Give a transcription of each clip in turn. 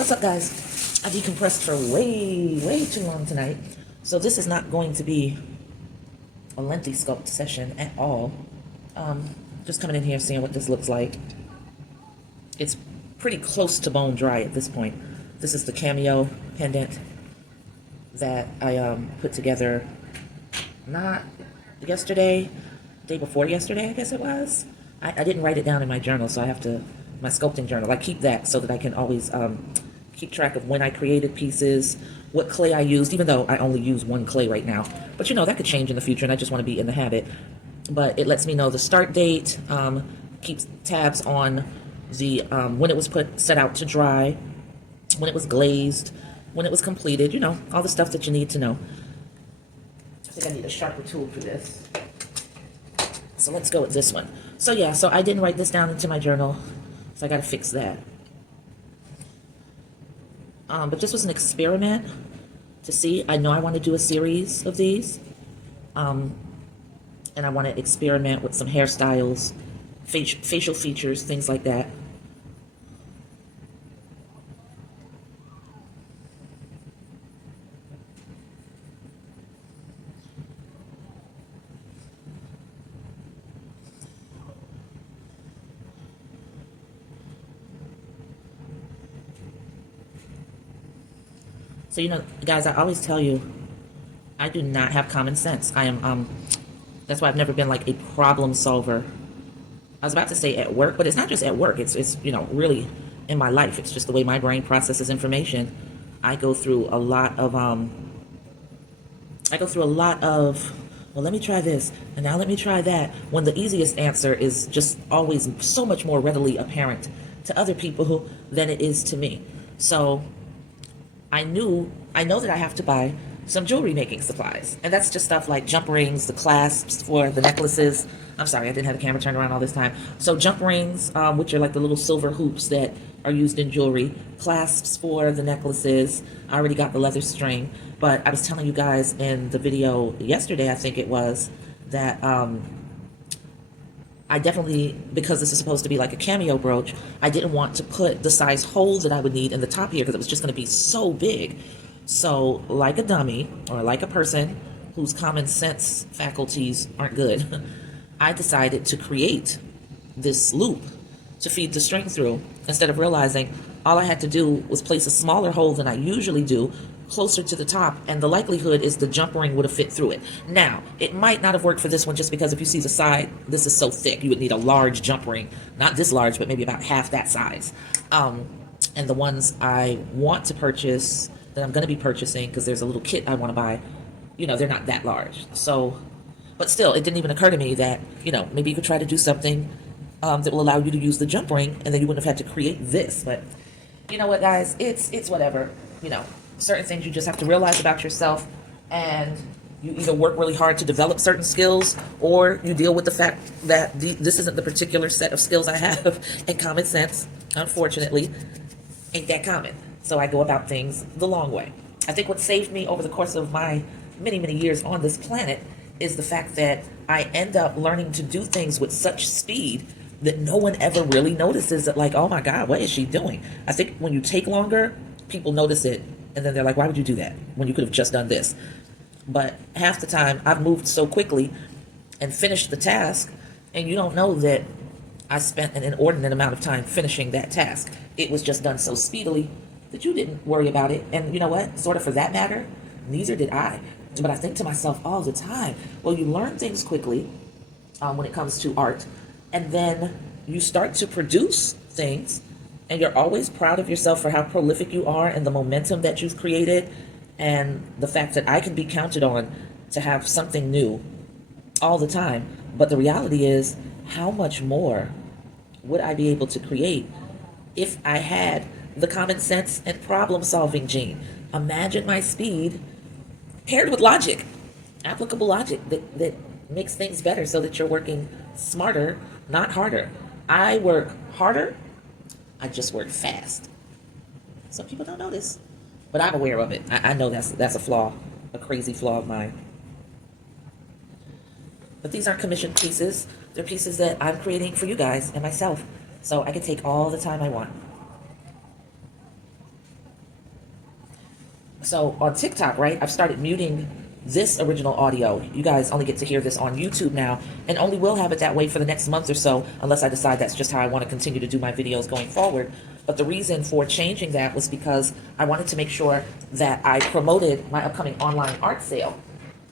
What's up, guys? I decompressed for way too long tonight, so this is not going to be a lengthy sculpt session at all. Just coming in here, seeing what this looks like. It's pretty close to bone dry at this point. This is the cameo pendant that I put together not yesterday, day before yesterday, I guess it was. I didn't write it down in my journal, so I have to, my sculpting journal, I keep that so that I can always keep track of when I created pieces, what clay I used, even though I only use one clay right now. But you know, that could change in the future, and I just want to be in the habit. But it lets me know the start date, keeps tabs on the when it was set out to dry, when it was glazed, when it was completed, you know, all the stuff that you need to know. I think I need a sharper tool for this. So let's go with this one. So yeah, so I didn't write this down into my journal, so I got to fix that. But this was an experiment to see. I know I want to do a series of these. And I want to experiment with some hairstyles, facial features, things like that. So, you know, guys, I always tell you, I do not have common sense. I am, that's why I've never been like a problem solver. I was about to say at work, but it's not just at work. It's you know, really in my life. It's just the way my brain processes information. I go through a lot of, well, let me try this, and now let me try that, when the easiest answer is just always so much more readily apparent to other people than it is to me. So I know that I have to buy some jewelry making supplies. And that's just stuff like jump rings, the clasps for the necklaces. I'm sorry, I didn't have the camera turned around all this time. So jump rings, which are like the little silver hoops that are used in jewelry. Clasps for the necklaces. I already got the leather string. But I was telling you guys in the video yesterday, I think it was, that I definitely, because this is supposed to be like a cameo brooch, I didn't want to put the size hole that I would need in the top here because it was just going to be so big. So like a dummy, or like a person whose common sense faculties aren't good, I decided to create this loop to feed the string through, instead of realizing all I had to do was place a smaller hole than I usually do closer to the top, and the likelihood is the jump ring would have fit through it. Now, it might not have worked for this one just because if you see the side, this is so thick, you would need a large jump ring. Not this large, but maybe about half that size. And the ones I want to purchase, that I'm going to be purchasing, because there's a little kit I want to buy, you know, they're not that large. So, but still, it didn't even occur to me that, you know, maybe you could try to do something that will allow you to use the jump ring, and then you wouldn't have had to create this. But you know what, guys, it's whatever. You know, certain things you just have to realize about yourself, and you either work really hard to develop certain skills, or you deal with the fact that this isn't the particular set of skills I have, and common sense, unfortunately, ain't that common. So I go about things the long way. I think what saved me over the course of my many years on this planet is the fact that I end up learning to do things with such speed that no one ever really notices it, like, oh my God, what is she doing? I think when you take longer, people notice it, and then they're like, why would you do that when you could have just done this? But half the time, I've moved so quickly and finished the task, and you don't know that I spent an inordinate amount of time finishing that task. It was just done so speedily that you didn't worry about it. And you know what? Sort of for that matter, neither did I. But I think to myself all the time, well, you learn things quickly when it comes to art, and then you start to produce things, and you're always proud of yourself for how prolific you are and the momentum that you've created, and the fact that I can be counted on to have something new all the time. But the reality is, how much more would I be able to create if I had the common sense and problem solving gene? Imagine my speed paired with logic, applicable logic that makes things better so that you're working smarter, not harder. I work harder, I just work fast. Some people don't know this, but I'm aware of it. I know that's a flaw, a crazy flaw of mine. But these aren't commissioned pieces. They're pieces that I'm creating for you guys and myself, so I can take all the time I want. So on TikTok, right, I've started muting this original audio. You guys only get to hear this on YouTube now, and only will have it that way for the next month or so, unless I decide that's just how I want to continue to do my videos going forward. But the reason for changing that was because I wanted to make sure that I promoted my upcoming online art sale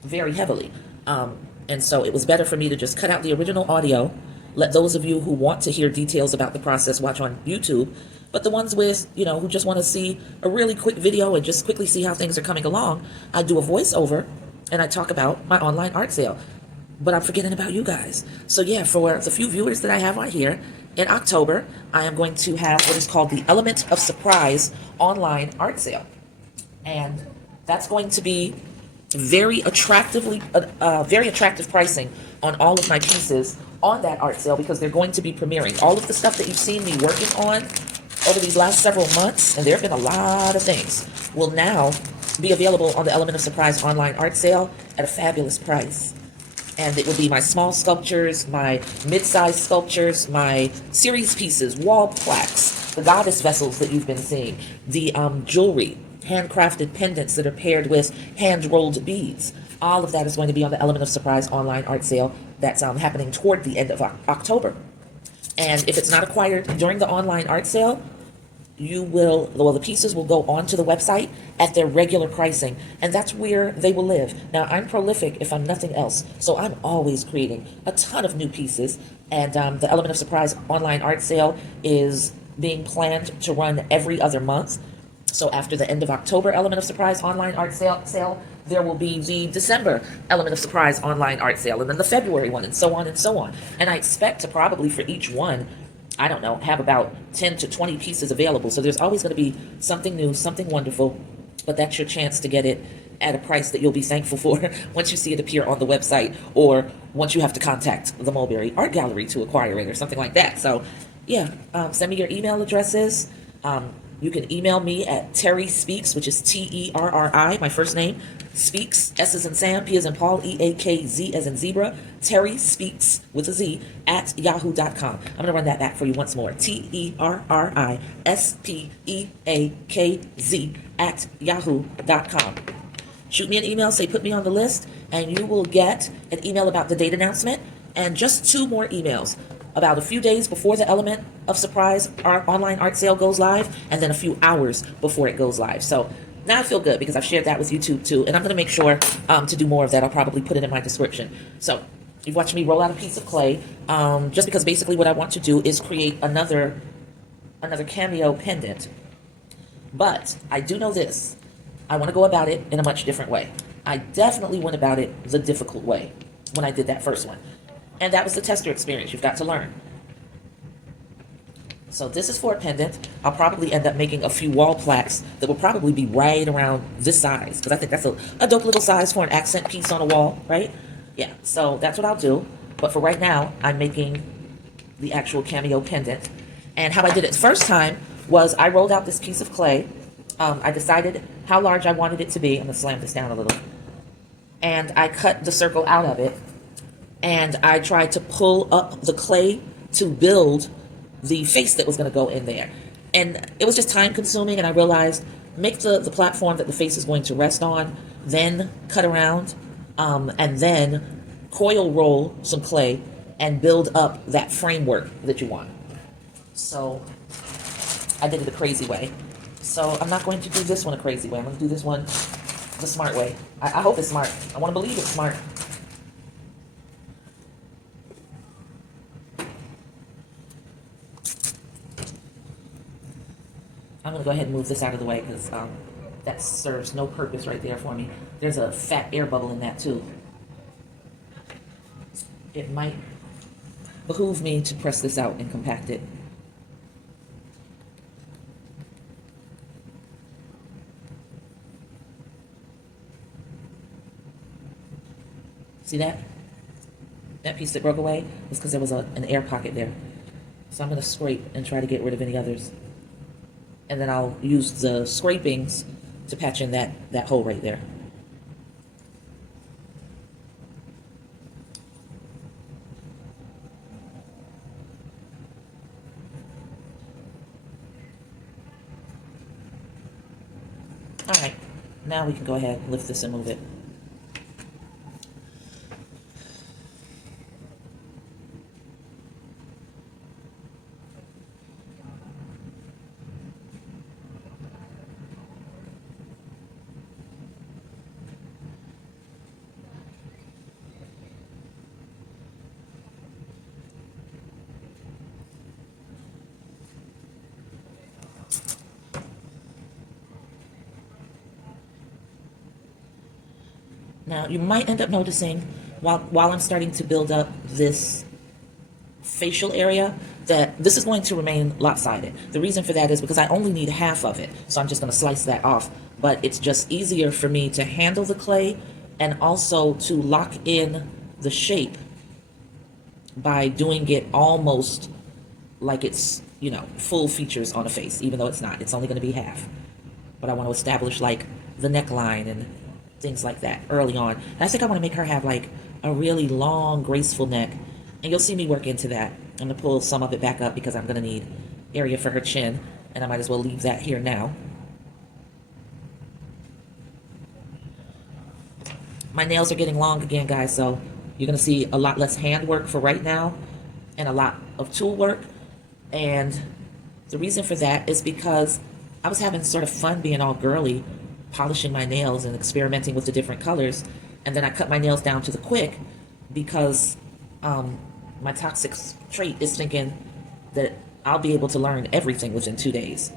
very heavily. And so it was better for me to just cut out the original audio, let those of you who want to hear details about the process watch on YouTube, but the ones with, who just want to see a really quick video and just quickly see how things are coming along, I do a voiceover and I talk about my online art sale. But I'm forgetting about you guys. So yeah, for the few viewers that I have on here, in October, I am going to have what is called the Element of Surprise online art sale. And that's going to be very attractive pricing on all of my pieces on that art sale, because they're going to be premiering. All of the stuff that you've seen me working on over these last several months, and there have been a lot of things, will now be available on the Element of Surprise online art sale at a fabulous price. And it will be my small sculptures, my mid-sized sculptures, my series pieces, wall plaques, the goddess vessels that you've been seeing, the jewelry, handcrafted pendants that are paired with hand-rolled beads. All of that is going to be on the Element of Surprise online art sale that's happening toward the end of October. And if it's not acquired during the online art sale, the pieces will go onto the website at their regular pricing, and that's where they will live. Now, I'm prolific if I'm nothing else, so I'm always creating a ton of new pieces, and the Element of Surprise online art sale is being planned to run every other month. So after the end of October Element of Surprise online art sale, there will be the December Element of Surprise online art sale, and then the February one, and so on and so on. And I expect to probably for each one, I don't know, have about 10 to 20 pieces available. So there's always going to be something new, something wonderful, but that's your chance to get it at a price that you'll be thankful for once you see it appear on the website, or once you have to contact the Mulberry Art Gallery to acquire it or something like that. So yeah, send me your email addresses. You can email me at Terry Speaks, which is Terri, my first name, Speaks, S as in Sam, P as in Paul, EAKZ as in zebra, Terry Speaks with a Z at yahoo.com. I'm going to run that back for you once more. TerriSpeakz at yahoo.com. Shoot me an email, say put me on the list, and you will get an email about the date announcement and just 2 more emails about a few days before the Element of Surprise online art sale goes live, and then a few hours before it goes live. So now I feel good because I've shared that with YouTube too, and I'm going to make sure to do more of that. I'll probably put it in my description. So you've watched me roll out a piece of clay, just because basically what I want to do is create another cameo pendant. But I do know this. I want to go about it in a much different way. I definitely went about it the difficult way when I did that first one. And that was the tester experience. You've got to learn. So this is for a pendant. I'll probably end up making a few wall plaques that will probably be right around this size, because I think that's a dope little size for an accent piece on a wall, right? Yeah, so that's what I'll do. But for right now, I'm making the actual cameo pendant. And how I did it the first time was I rolled out this piece of clay. I decided how large I wanted it to be. I'm going to slam this down a little. And I cut the circle out of it. And I tried to pull up the clay to build the face that was going to go in there. And it was just time consuming, and I realized, make the platform that the face is going to rest on, then cut around, and then coil roll some clay and build up that framework that you want. So I did it the crazy way. So I'm not going to do this one a crazy way. I'm going to do this one the smart way. I hope it's smart. I want to believe it's smart. I'm going to go ahead and move this out of the way because that serves no purpose right there for me. There's a fat air bubble in that too. It might behoove me to press this out and compact it. See that? That piece that broke away was because there was an air pocket there. So I'm going to scrape and try to get rid of any others. And then I'll use the scrapings to patch in that hole right there. All right, Now we can go ahead and lift this and move it. Now, you might end up noticing while I'm starting to build up this facial area that this is going to remain lopsided. The reason for that is because I only need half of it, so I'm just going to slice that off. But it's just easier for me to handle the clay and also to lock in the shape by doing it almost like it's, you know, full features on a face, even though it's not. It's only going to be half. But I want to establish like the neckline and things like that early on. And I think I want to make her have like a really long, graceful neck. And you'll see me work into that. I'm going to pull some of it back up because I'm going to need area for her chin. And I might as well leave that here now. My nails are getting long again, guys, so you're going to see a lot less hand work for right now and a lot of tool work. And the reason for that is because I was having sort of fun being all girly, polishing my nails and experimenting with the different colors. And then I cut my nails down to the quick because my toxic trait is thinking that I'll be able to learn everything within 2 days.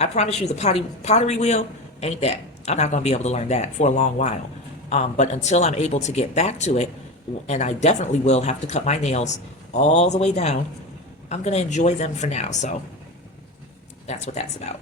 I promise you the pottery wheel ain't that. I'm not going to be able to learn that for a long while. But until I'm able to get back to it, and I definitely will have to cut my nails all the way down, I'm going to enjoy them for now. So that's what that's about.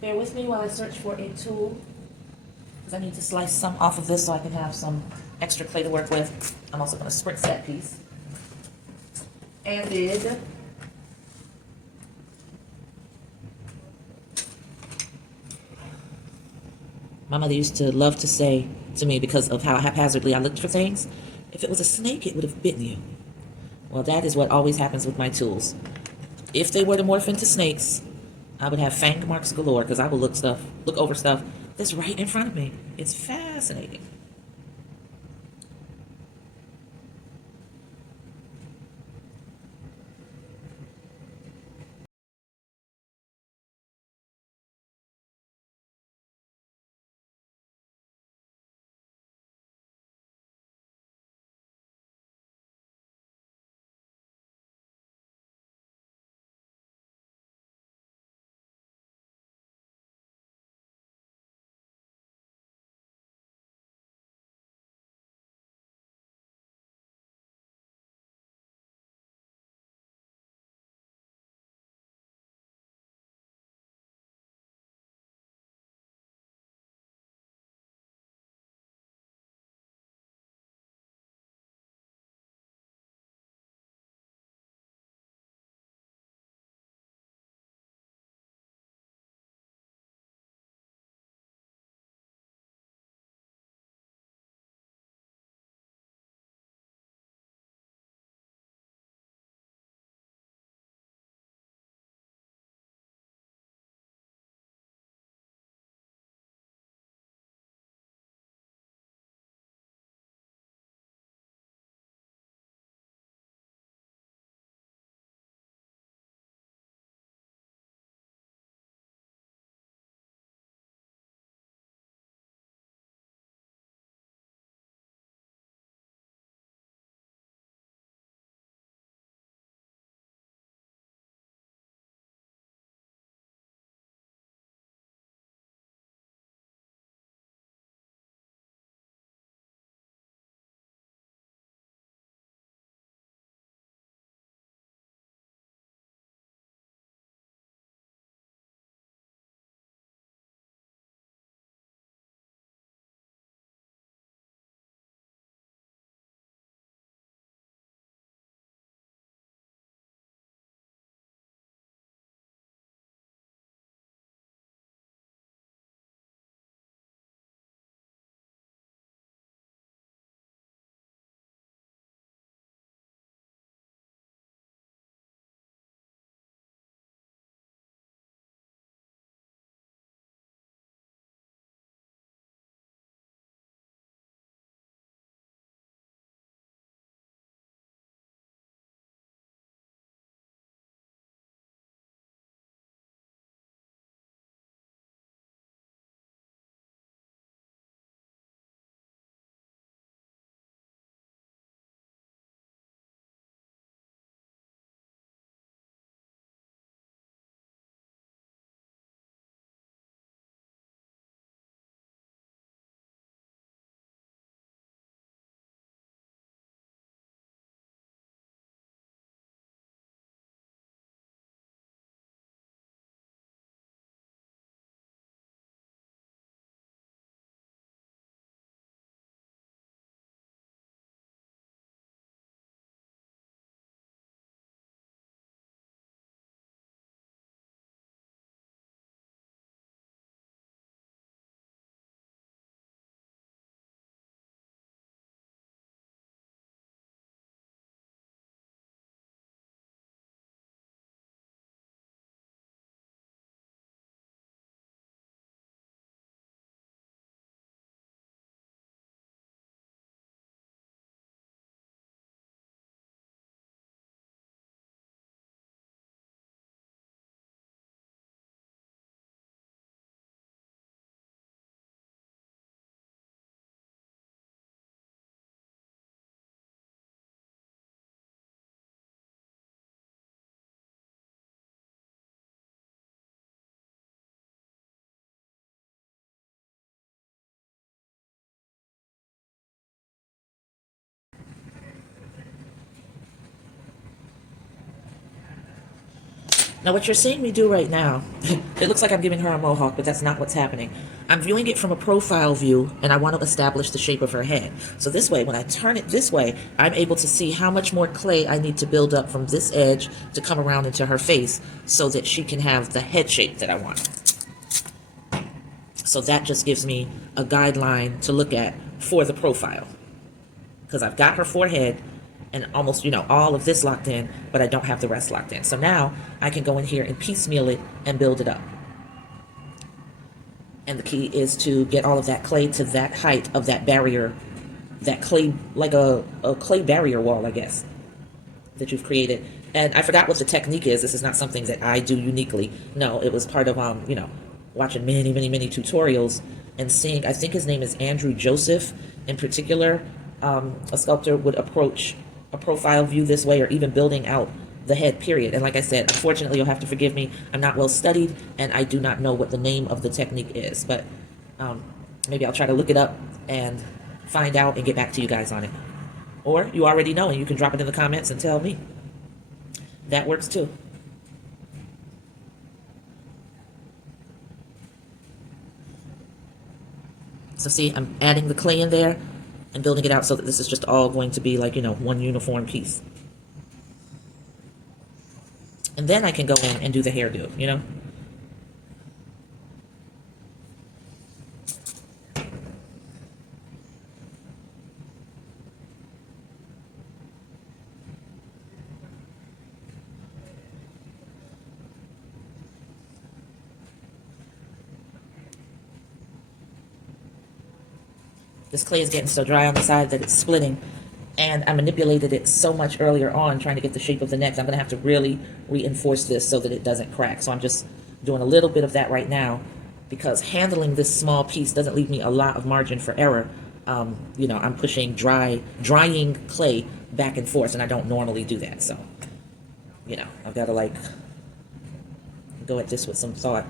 Bear with me while I search for a tool, because I need to slice some off of this so I can have some extra clay to work with. I'm also going to spritz that piece. And did my mother used to love to say to me, because of how haphazardly I looked for things, if it was a snake, it would have bitten you. Well, that is what always happens with my tools. If they were to morph into snakes, I would have fang marks galore because I will look over stuff that's right in front of me. It's fascinating. Now, what you're seeing me do right now, it looks like I'm giving her a mohawk, but that's not what's happening. I'm viewing it from a profile view, and I want to establish the shape of her head. So this way, when I turn it this way, I'm able to see how much more clay I need to build up from this edge to come around into her face so that she can have the head shape that I want. So that just gives me a guideline to look at for the profile. Because I've got her forehead and almost, all of this locked in, but I don't have the rest locked in. So now I can go in here and piecemeal it and build it up. And the key is to get all of that clay to that height of that barrier, that clay, like a clay barrier wall, I guess, that you've created. And I forgot what the technique is. This is not something that I do uniquely. No, it was part of, watching many, many, many tutorials and seeing, I think his name is Andrew Joseph in particular. A sculptor would approach a profile view this way, or even building out the head, period. And like I said, unfortunately, you'll have to forgive me. I'm not well studied, and I do not know what the name of the technique is. But maybe I'll try to look it up and find out and get back to you guys on it. Or you already know, and you can drop it in the comments and tell me. That works too. So see, I'm adding the clay in there and building it out so that this is just all going to be like, one uniform piece. And then I can go in and do the hairdo, This clay is getting so dry on the side that it's splitting, and I manipulated it so much earlier on trying to get the shape of the neck. I'm going to have to really reinforce this so that it doesn't crack. So I'm just doing a little bit of that right now, because handling this small piece doesn't leave me a lot of margin for error. I'm pushing drying clay back and forth, and I don't normally do that. So, I've got to go at this with some thought.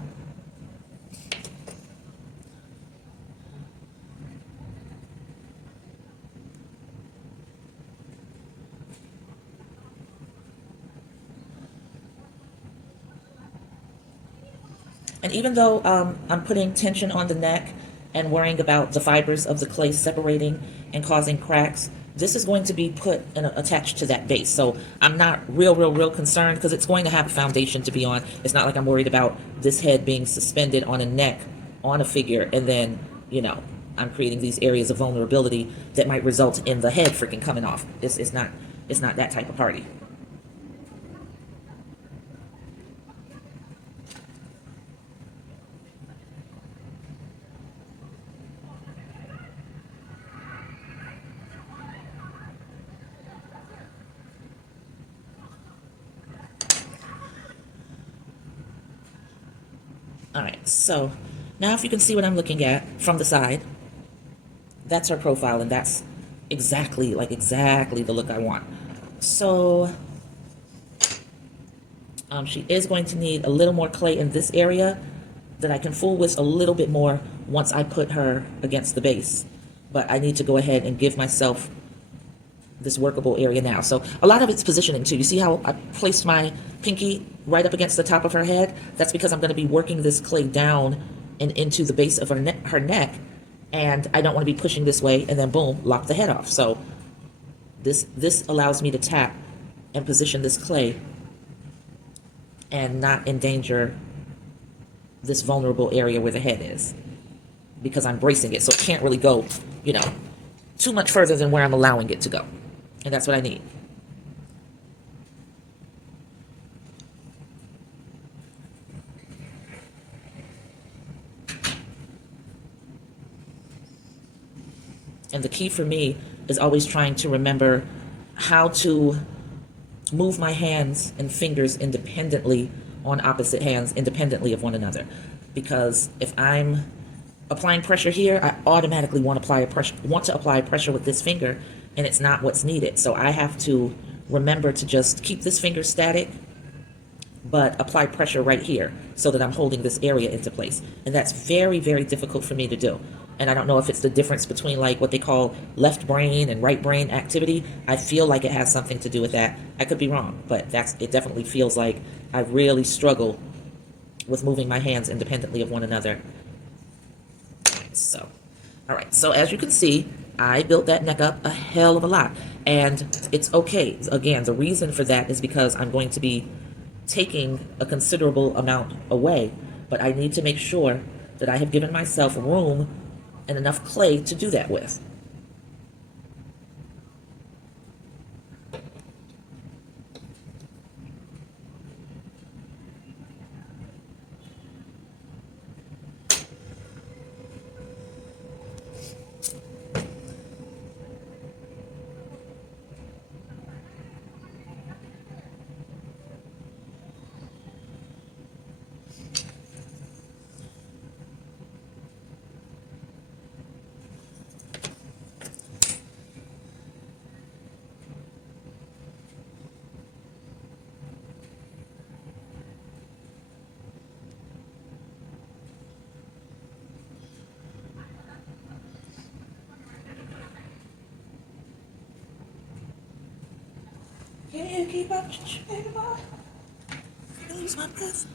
And even though I'm putting tension on the neck and worrying about the fibers of the clay separating and causing cracks, this is going to be put attached to that base. So I'm not real concerned, because it's going to have a foundation to be on. It's not like I'm worried about this head being suspended on a neck, on a figure, and then, I'm creating these areas of vulnerability that might result in the head freaking coming off. It's not that type of party. All right, so now if you can see what I'm looking at from the side, that's her profile, and that's exactly the look I want. So she is going to need a little more clay in this area that I can fool with a little bit more once I put her against the base. But I need to go ahead and give myself this workable area now. So a lot of it's positioning too. You see how I placed my pinky right up against the top of her head? That's because I'm going to be working this clay down and into the base of her neck, and I don't want to be pushing this way and then boom, lock the head off. So this allows me to tap and position this clay and not endanger this vulnerable area where the head is, because I'm bracing it so it can't really go, too much further than where I'm allowing it to go. And that's what I need. And the key for me is always trying to remember how to move my hands and fingers independently on opposite hands, independently of one another. Because if I'm applying pressure here, I automatically want to apply pressure with this finger, and it's not what's needed. So I have to remember to just keep this finger static, but apply pressure right here so that I'm holding this area into place. And that's very, very difficult for me to do. And I don't know if it's the difference between like what they call left brain and right brain activity. I feel like it has something to do with that. I could be wrong, but it definitely feels like I really struggle with moving my hands independently of one another. So, all right. So as you can see, I built that neck up a hell of a lot. And it's okay. Again, the reason for that is because I'm going to be taking a considerable amount away. But I need to make sure that I have given myself room and enough clay to do that with. Can you keep up, baby boy? I lose my breath.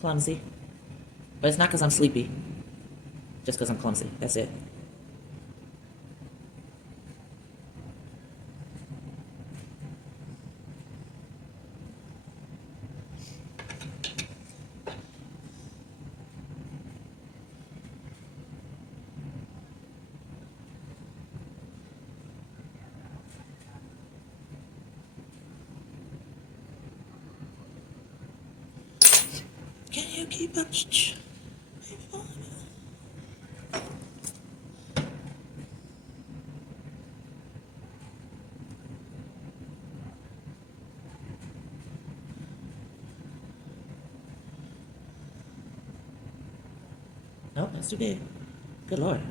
Clumsy. But it's not because I'm sleepy. Just because I'm clumsy. That's it. Can you keep up? Nope, that's too big. Good Lord.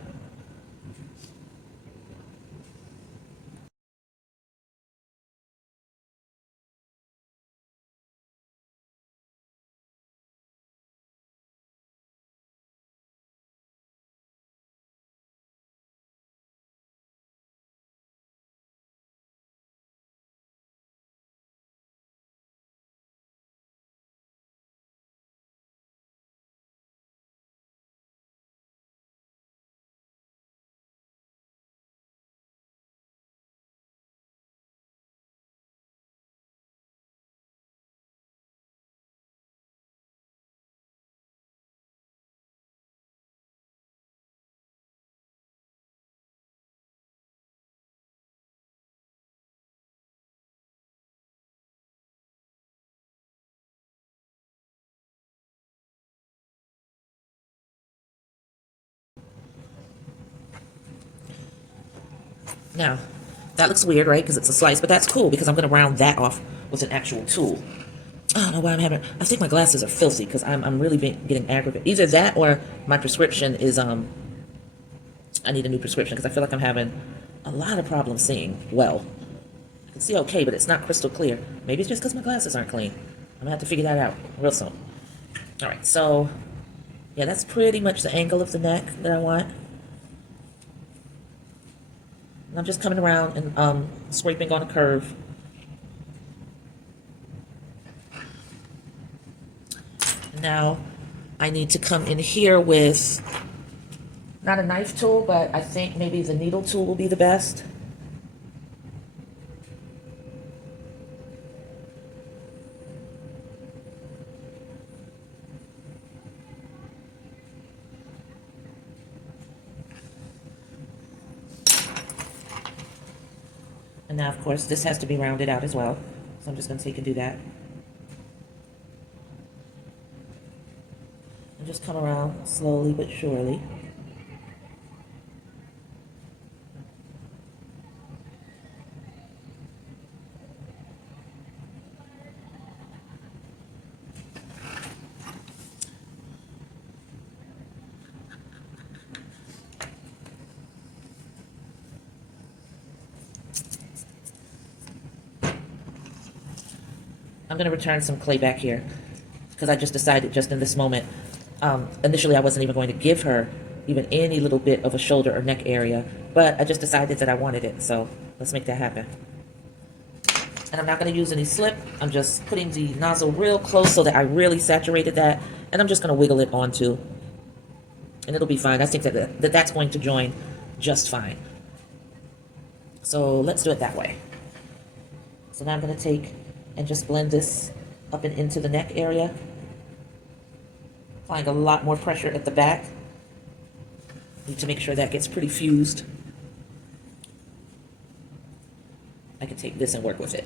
Now, that looks weird, right? Because it's a slice, but that's cool because I'm going to round that off with an actual tool. I don't know why I'm having. I think my glasses are filthy because I'm really getting aggravated. Either that or my prescription is I need a new prescription because I feel like I'm having a lot of problems seeing well. I can see okay, but it's not crystal clear. Maybe it's just because my glasses aren't clean. I'm gonna have to figure that out real soon. All right, so yeah, that's pretty much the angle of the neck that I want. And I'm just coming around and scraping on a curve. Now I need to come in here with not a knife tool, but I think maybe the needle tool will be the best. And now, of course, this has to be rounded out as well. So I'm just going to take and do that. And just come around slowly but surely. I'm going to return some clay back here because I just decided just in this moment. Initially, I wasn't even going to give her even any little bit of a shoulder or neck area, but I just decided that I wanted it. So let's make that happen. And I'm not going to use any slip. I'm just putting the nozzle real close so that I really saturated that. And I'm just going to wiggle it onto. And it'll be fine. I think that's going to join just fine. So let's do it that way. So now I'm going to take and just blend this up and into the neck area. Applying a lot more pressure at the back. Need to make sure that gets pretty fused. I can take this and work with it.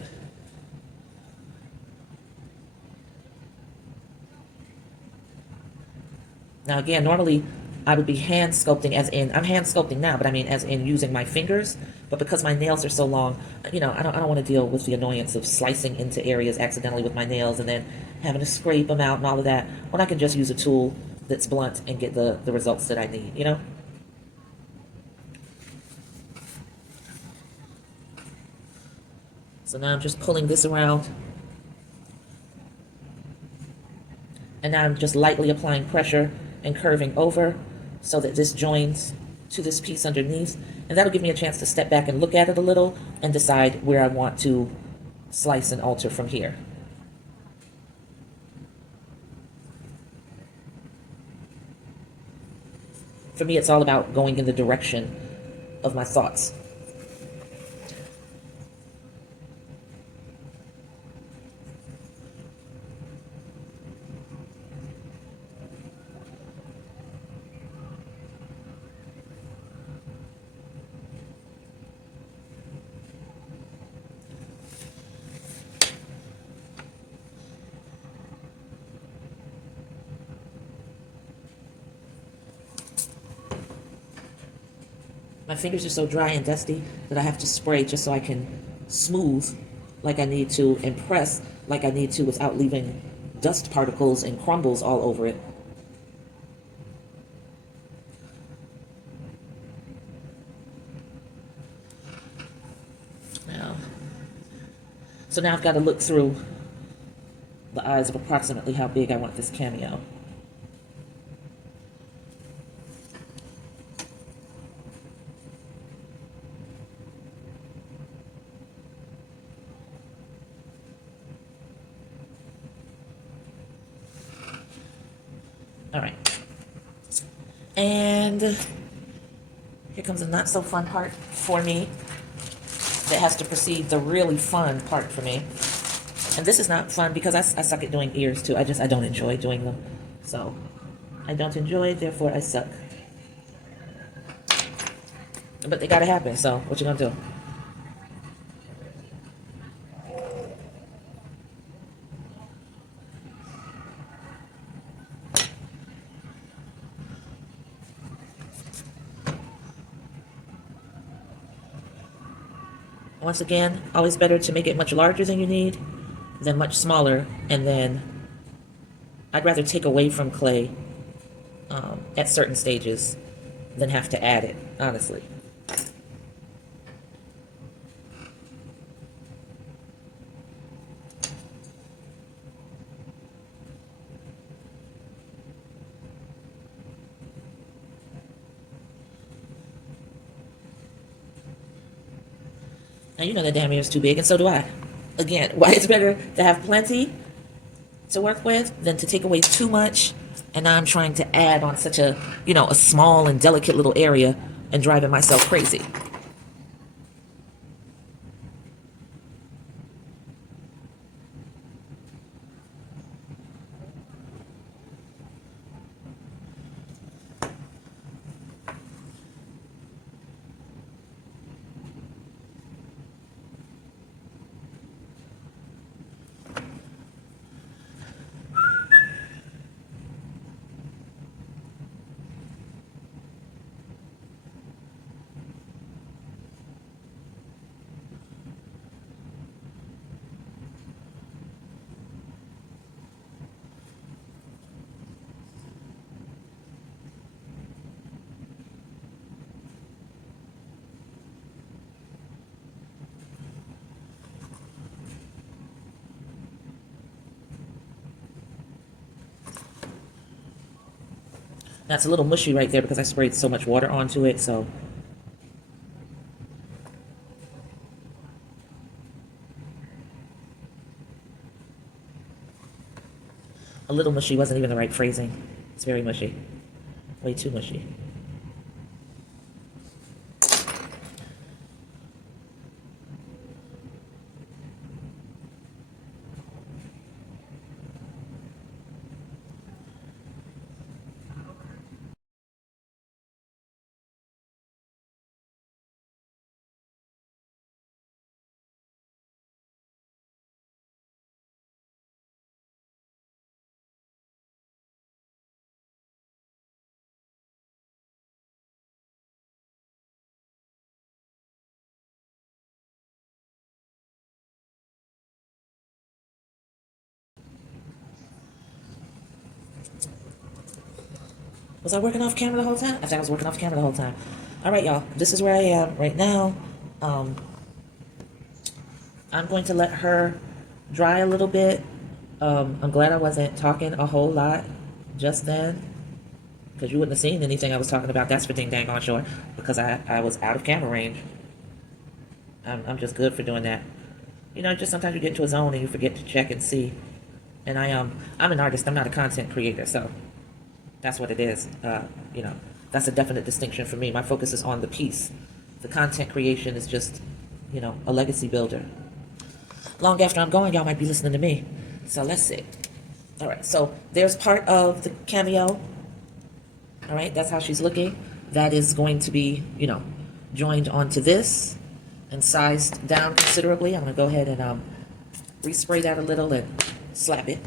Now again, normally I would be hand sculpting as in, I'm hand sculpting now, but I mean as in using my fingers. But because my nails are so long, you know, I don't want to deal with the annoyance of slicing into areas accidentally with my nails and then having to scrape them out and all of that, when I can just use a tool that's blunt and get the results that I need, you know? So now I'm just pulling this around. And now I'm just lightly applying pressure and curving over so that this joins to this piece underneath. And that'll give me a chance to step back and look at it a little and decide where I want to slice and alter from here. For me, it's all about going in the direction of my thoughts. My fingers are so dry and dusty that I have to spray just so I can smooth like I need to and press like I need to without leaving dust particles and crumbles all over it. So now I've got to look through the eyes of approximately how big I want this cameo. All right. And here comes a not so fun part for me that has to precede the really fun part for me. And this is not fun because I suck at doing ears too. I don't enjoy doing them. So I don't enjoy it, therefore I suck. But they gotta happen, so what you gonna do? Once again, always better to make it much larger than you need than much smaller, and then I'd rather take away from clay at certain stages than have to add it, honestly. Now you know that damn ear is too big, and so do I. Again, why it's better to have plenty to work with than to take away too much, and now I'm trying to add on such a, you know, a small and delicate little area and driving myself crazy. That's a little mushy right there because I sprayed so much water onto it, so. A little mushy wasn't even the right phrasing. It's very mushy. Way too mushy. Was I working off camera the whole time? I thought I was working off camera the whole time. All right, y'all. This is where I am right now. I'm going to let her dry a little bit. I'm glad I wasn't talking a whole lot just then, because you wouldn't have seen anything I was talking about. That's for ding dang on sure, because I was out of camera range. I'm just good for doing that. You know, just sometimes you get into a zone and you forget to check and see. And I'm an artist. I'm not a content creator, so that's what it is. You know, that's a definite distinction for me. My focus is on the piece. The content creation is just, you know, a legacy builder. Long after I'm gone, y'all might be listening to me. So let's see. All right, so there's part of the cameo. All right, that's how she's looking. That is going to be, you know, joined onto this and sized down considerably. I'm gonna go ahead and respray that a little and slap it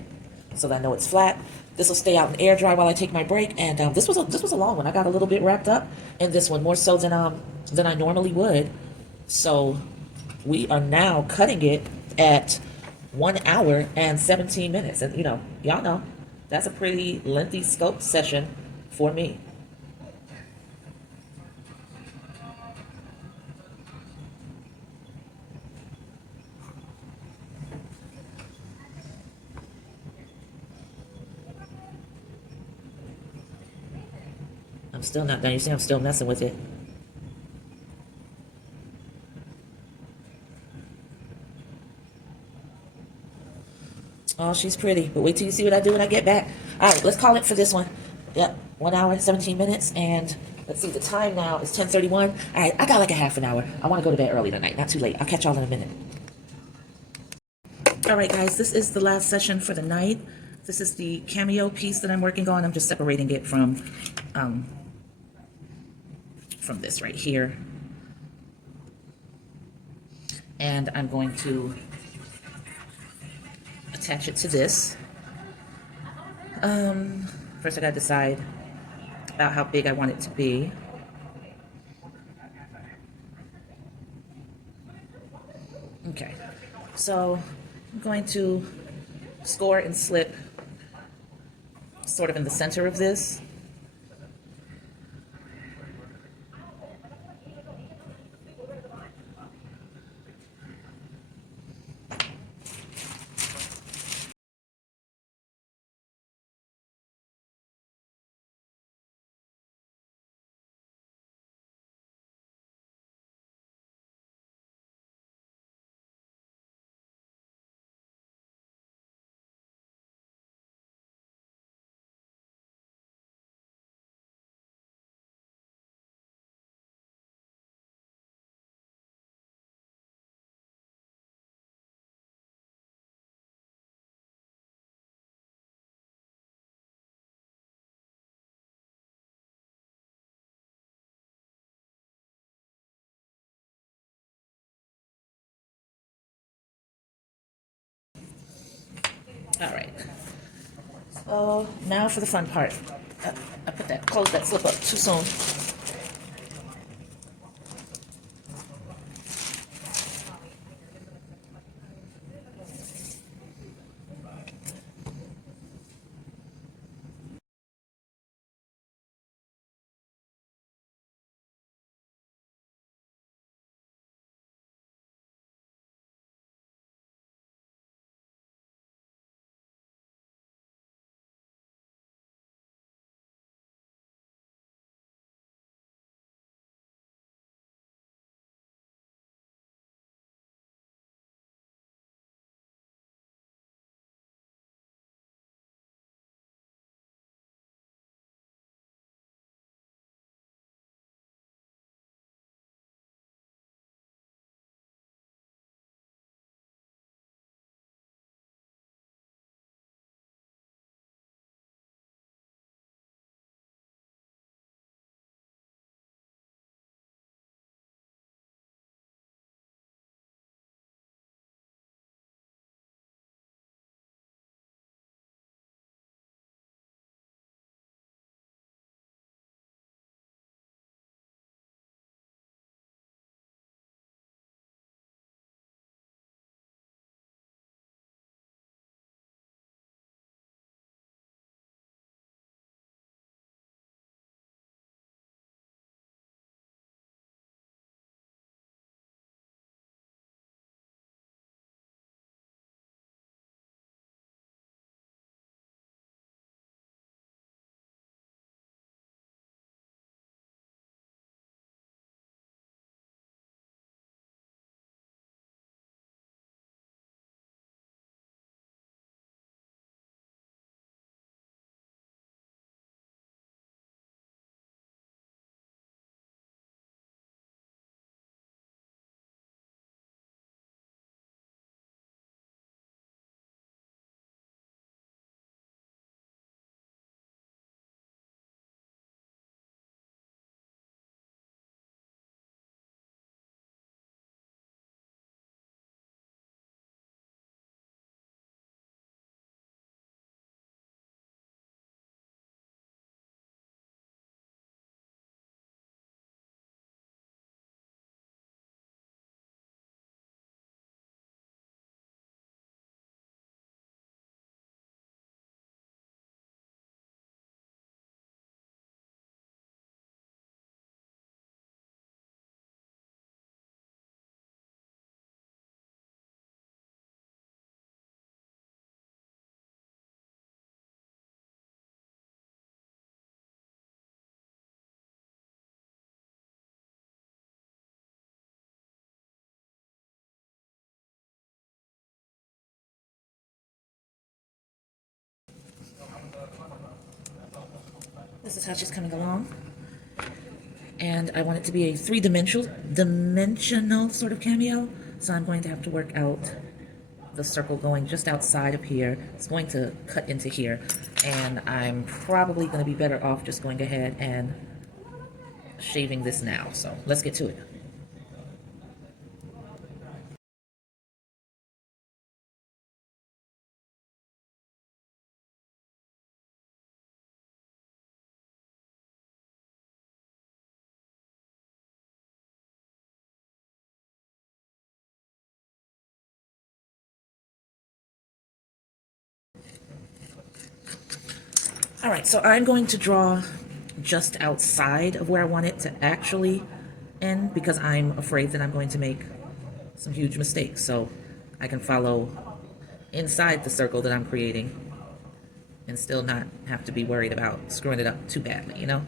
so that I know it's flat. This will stay out and air dry while I take my break. And this was a long one. I got a little bit wrapped up in this one, more so than I normally would. So we are now cutting it at 1 hour and 17 minutes. And you know, y'all know that's a pretty lengthy scope session for me. I'm still not done. You see, I'm still messing with it. Oh, she's pretty. But wait till you see what I do when I get back. All right, let's call it for this one. Yep, 1 hour, 17 minutes. And let's see, the time now is 10:31. All right, I got like a half an hour. I want to go to bed early tonight, not too late. I'll catch y'all in a minute. All right, guys, this is the last session for the night. This is the cameo piece that I'm working on. I'm just separating it from this right here. And I'm going to attach it to this. First I gotta decide about how big I want it to be. Okay, so I'm going to score and slip sort of in the center of this. All right. So now for the fun part. I closed that slip up too soon. This is how she's coming along. And I want it to be a three-dimensional sort of cameo. So I'm going to have to work out the circle going just outside of here. It's going to cut into here. And I'm probably going to be better off just going ahead and shaving this now. So let's get to it. All right, so I'm going to draw just outside of where I want it to actually end because I'm afraid that I'm going to make some huge mistakes. So I can follow inside the circle that I'm creating and still not have to be worried about screwing it up too badly, you know?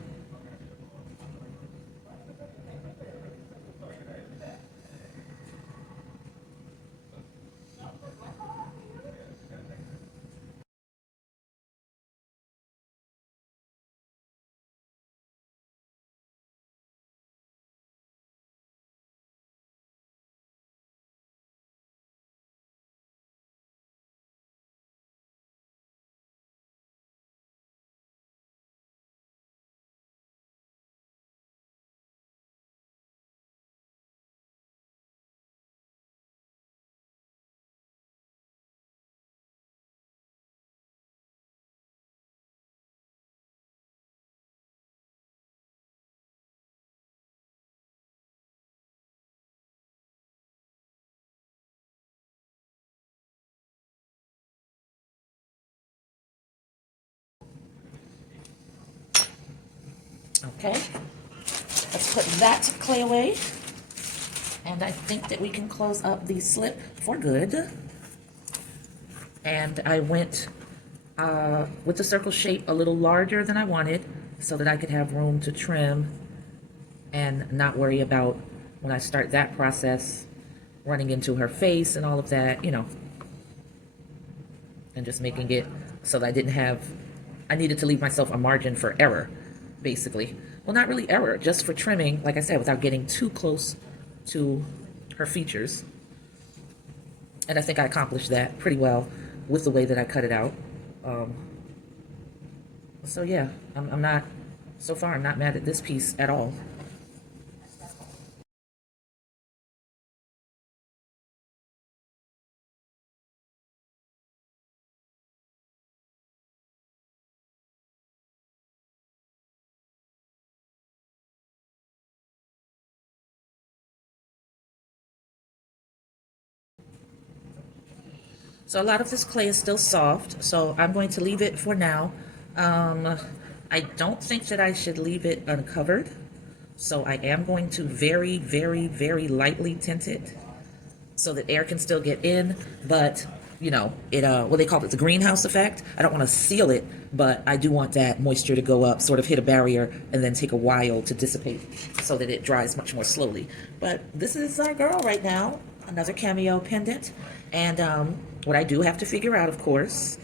Okay, let's put that clay away. And I think that we can close up the slip for good. And I went with the circle shape a little larger than I wanted so that I could have room to trim and not worry about when I start that process running into her face and all of that, you know, and just making it so that I needed to leave myself a margin for error, basically. Well, not really error, just for trimming, like I said, without getting too close to her features. And I think I accomplished that pretty well with the way that I cut it out. So yeah, I'm not, so far I'm not mad at this piece at all. So a lot of this clay is still soft, so I'm going to leave it for now. I don't think that I should leave it uncovered, so I am going to very, very, very lightly tint it so that air can still get in, but you know, what they call it, the greenhouse effect. I don't want to seal it, but I do want that moisture to go up, sort of hit a barrier, and then take a while to dissipate so that it dries much more slowly. But this is our girl right now, another cameo pendant. And what I do have to figure out, of course,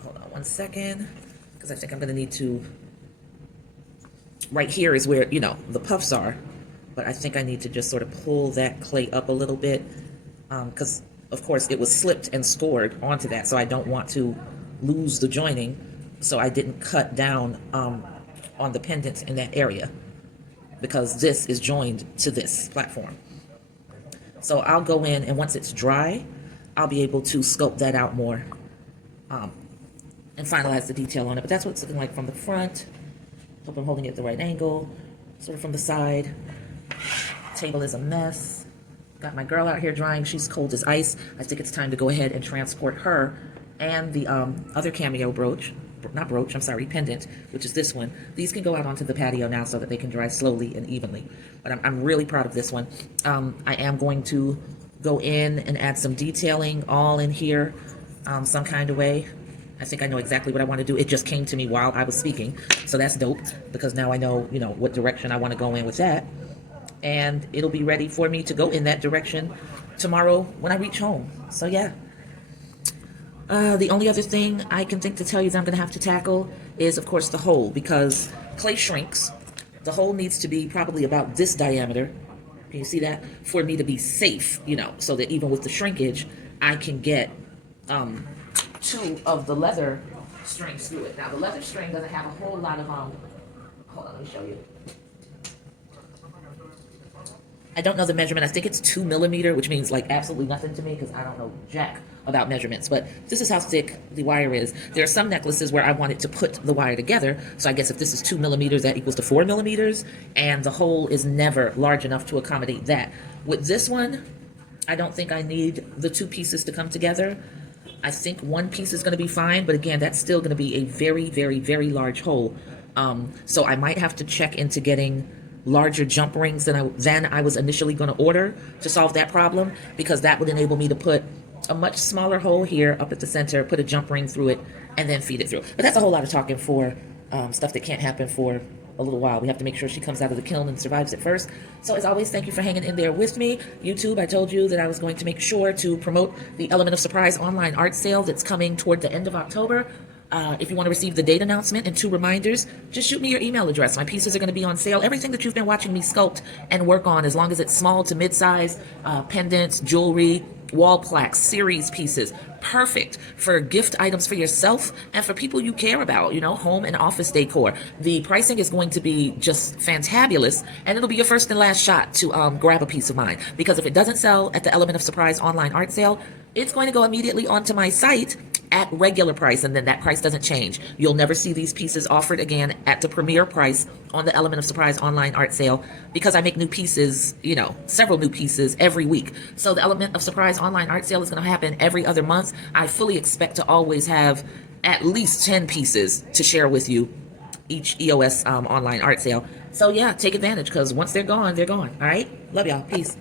hold on one second, because I think I'm going to need to, right here is where, you know, the puffs are, but I think I need to just sort of pull that clay up a little bit, because of course it was slipped and scored onto that, so I don't want to lose the joining, so I didn't cut down on the pendants in that area, because this is joined to this platform. So I'll go in, and once it's dry, I'll be able to sculpt that out more and finalize the detail on it. But that's what it's looking like from the front. Hope I'm holding it at the right angle. Sort of from the side. Table is a mess. Got my girl out here drying. She's cold as ice. I think it's time to go ahead and transport her and the other cameo pendant, which is this one. These can go out onto the patio now so that they can dry slowly and evenly. But I'm really proud of this one. I am going to go in and add some detailing all in here some kind of way. I think I know exactly what I want to do. It just came to me while I was speaking, so that's dope, because now I know, you know, what direction I want to go in with that, and it'll be ready for me to go in that direction tomorrow when I reach home. So yeah. The only other thing I can think to tell you that I'm going to have to tackle is, of course, the hole, because clay shrinks. The hole needs to be probably about this diameter. Can you see that? For me to be safe, you know, so that even with the shrinkage, I can get 2 of the leather strings through it. Now, the leather string doesn't have a whole lot of, hold on, let me show you. I don't know the measurement. I think it's 2 millimeter, which means like absolutely nothing to me because I don't know jack about measurements. But this is how thick the wire is. There are some necklaces where I wanted to put the wire together. So I guess if this is 2 millimeters, that equals to 4 millimeters. And the hole is never large enough to accommodate that. With this one, I don't think I need the 2 pieces to come together. I think 1 piece is going to be fine. But again, that's still going to be a very, very, very large hole. So I might have to check into getting larger jump rings than I was initially going to order to solve that problem, because that would enable me to put a much smaller hole here up at the center, put a jump ring through it, and then feed it through. But that's a whole lot of talking for stuff that can't happen for a little while. We have to make sure she comes out of the kiln and survives it first. So as always, thank you for hanging in there with me. YouTube, I told you that I was going to make sure to promote the Element of Surprise online art sale that's coming toward the end of October. If you want to receive the date announcement and 2 reminders, just shoot me your email address. My pieces are going to be on sale. Everything that you've been watching me sculpt and work on, as long as it's small to mid-size, pendants, jewelry, wall plaques, series pieces, perfect for gift items for yourself and for people you care about, you know, home and office decor. The pricing is going to be just fantabulous, and it'll be your first and last shot to grab a piece of mine, because if it doesn't sell at the Element of Surprise online art sale, it's going to go immediately onto my site at regular price, and then that price doesn't change. You'll never see these pieces offered again at the premier price on the Element of Surprise online art sale, because I make new pieces, you know, several new pieces every week. So the Element of Surprise online art sale is going to happen every other month. I fully expect to always have at least 10 pieces to share with you each EOS online art sale. So yeah, take advantage, because once they're gone, they're gone. All right, love y'all. Peace.